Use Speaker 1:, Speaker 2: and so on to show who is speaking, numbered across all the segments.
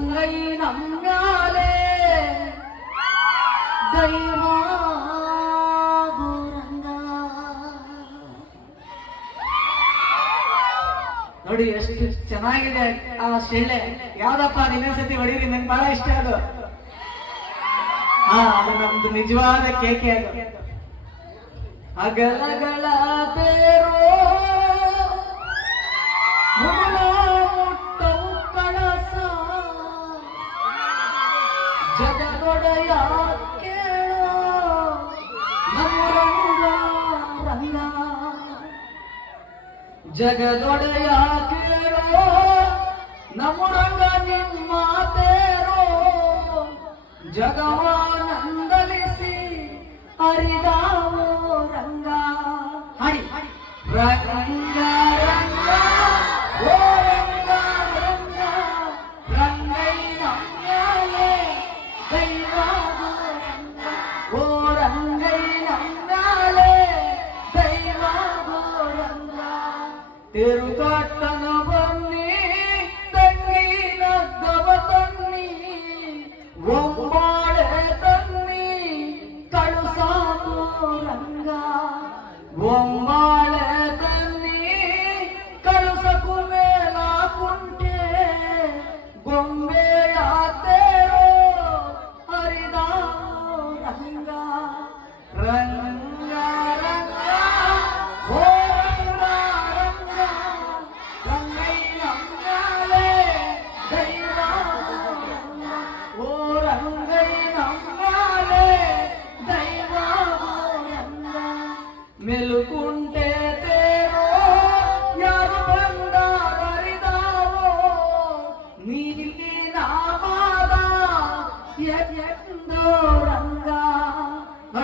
Speaker 1: கங்கை நம்மாலே தெய்வா ನೋಡಿ ಎಷ್ಟು ಚೆನ್ನಾಗಿದೆ ಆ ಶೆಲೆ. ಯಾವ್ದಪ್ಪ ಸತಿ ಹೊಡೀರಿ, ನಂಗೆ ಬಹಳ ಇಷ್ಟ ಅದು. ಹಾ ಅದು ನಮ್ದು ನಿಜವಾದ ಕೇಕೆ ಅದು. ಅಗಲಗಳ ಜಗದೊಡೆಯ ಕೇಳೋ. ರಂಗ ಕೇಳೋ. ನಮ್ಮ ತೇರೋ. ಜಗವಾನಂದಲಿಸಿ పెరుగట్టన బన్ని తన్నిన దవతన్ని ఒంబాడే తన్ని కలుసాము రంగా. ఒంబా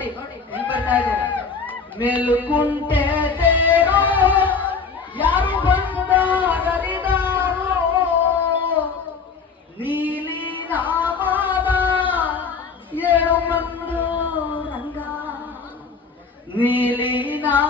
Speaker 1: ನೋಡಿ ಹೆಂಗ್ ಬರ್ತಾ ಇದೆ ಮೆಲುಕುಂಟೆ ತೇರೋ ಯಾರು ಬಂದಾರಿದಾವೋ ನೀಲಿ ನಾಮಾದ ಏಳು ಮಂದು ರಂಗ ನೀಲಿ ನಾಮದ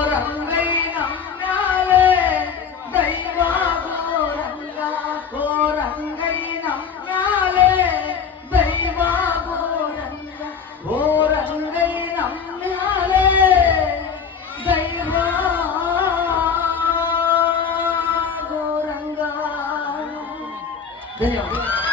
Speaker 1: 你的